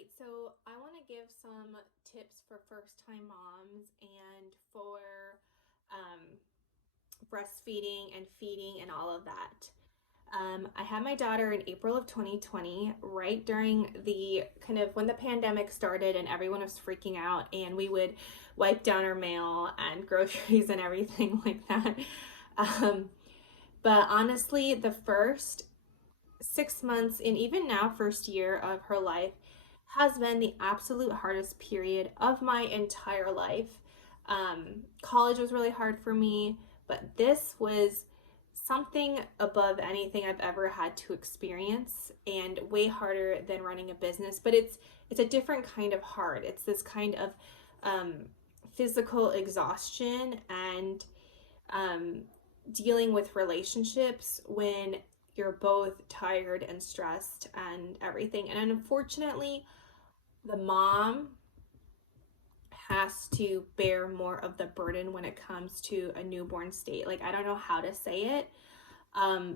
right, so I want to give some tips for first-time moms and for um, breastfeeding and feeding and all of that. I had my daughter in April of 2020, right during the kind of when the pandemic started and everyone was freaking out, and we would wipe down our mail and groceries and everything like that. Um, but honestly, the first 6 months and even now, first year of her life, has been the absolute hardest period of my entire life. College was really hard for me, but this was something above anything I've ever had to experience and way harder than running a business. But it's a different kind of hard. It's this kind of um, physical exhaustion and um, dealing with relationships when you're both tired and stressed and everything. And unfortunately, the mom has to bear more of the burden when it comes to a newborn state. Like, I don't know how to say it.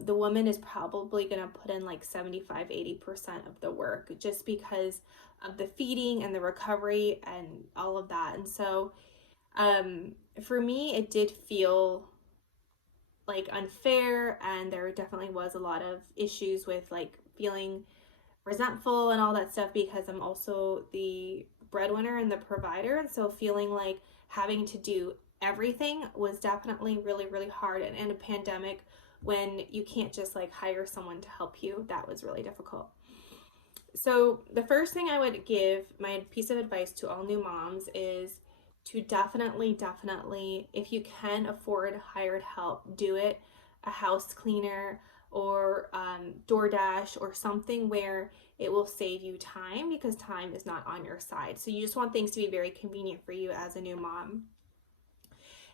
The woman is probably going to put in like 75-80% of the work just because of the feeding and the recovery and all of that. And so for me, it did feel like unfair, and there definitely was a lot of issues with like feeling resentful and all that stuff because I'm also the breadwinner and the provider, and so feeling like having to do everything was definitely really really hard. And in a pandemic, when you can't just like hire someone to help you, that was really difficult. So the first thing I would give, my piece of advice to all new moms, is to definitely, if you can afford hired help, do it. A house cleaner or DoorDash or something where it will save you time, because time is not on your side. So you just want things to be very convenient for you as a new mom.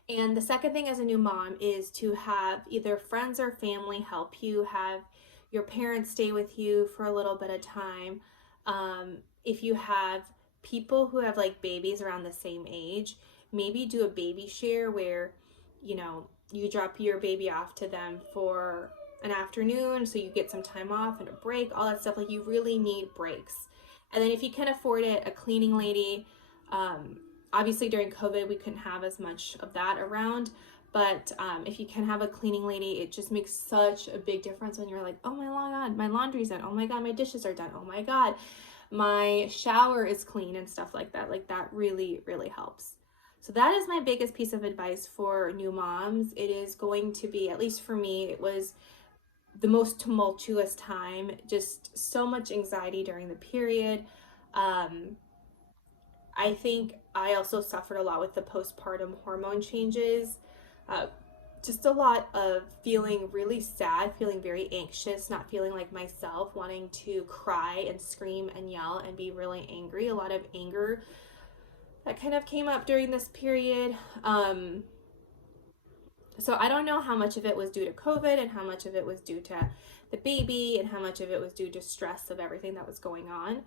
And the second thing as a new mom is to have either friends or family help you, have your parents stay with you for a little bit of time. If you have people who have like babies around the same age, maybe do a baby share where, you drop your baby off to them for an afternoon so you get some time off and a break, all that stuff. Like, you really need breaks. And then if you can afford it, a cleaning lady. Obviously during COVID we couldn't have as much of that around, but if you can have a cleaning lady, it just makes such a big difference when you're like, oh my god, my laundry's done, oh my god, my dishes are done, oh my god, my shower is clean, and stuff like that. Like, that really really helps. So that is my biggest piece of advice for new moms. It is going to be, at least for me, it was the most tumultuous time, just so much anxiety during the period. I think I also suffered a lot with the postpartum hormone changes. Uh, just a lot of feeling really sad, feeling very anxious, not feeling like myself, wanting to cry and scream and yell and be really angry. A lot of anger that kind of came up during this period. So I don't know how much of it was due to COVID and how much of it was due to the baby and how much of it was due to stress of everything that was going on.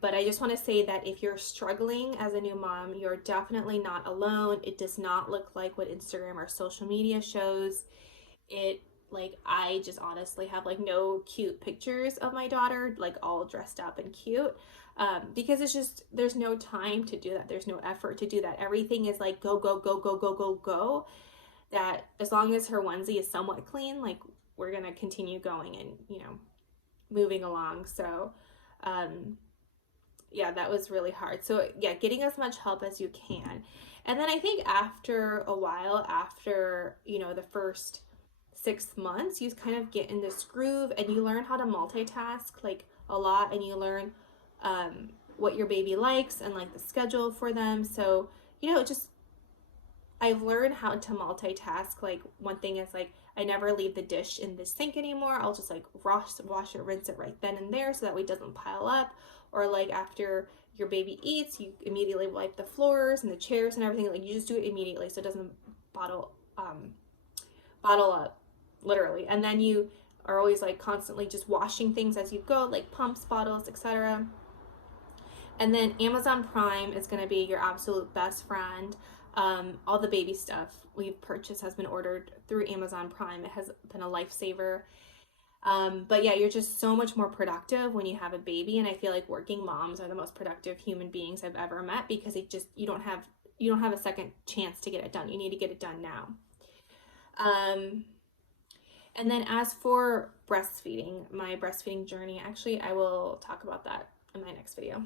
But I just want to say that if you're struggling as a new mom, you're definitely not alone. It does not look like what Instagram or social media shows. Like, I just honestly have like no cute pictures of my daughter, like all dressed up and cute. Because it's just, there's no time to do that. There's no effort to do that. Everything is like go, go, go, go, go, go, go. That as long as her onesie is somewhat clean, like, we're going to continue going and, moving along. So, yeah, that was really hard. So yeah, getting as much help as you can. And then I think after a while, after, the first 6 months, you kind of get in this groove and you learn how to multitask like a lot, and you learn what your baby likes and like the schedule for them. So, just I've learned how to multitask. Like, one thing is like, I never leave the dish in the sink anymore. I'll just like wash it, rinse it right then and there so that way it doesn't pile up. Or like, after your baby eats, you immediately wipe the floors and the chairs and everything. Like, you just do it immediately so it doesn't bottle up, literally. And then you are always like constantly just washing things as you go, like pumps, bottles, etc. And then Amazon Prime is going to be your absolute best friend. All the baby stuff we've purchased has been ordered through Amazon Prime. It has been a lifesaver. But yeah, you're just so much more productive when you have a baby, and I feel like working moms are the most productive human beings I've ever met because you don't have a second chance to get it done. You need to get it done now. And then as for breastfeeding, my breastfeeding journey, actually I will talk about that in my next video.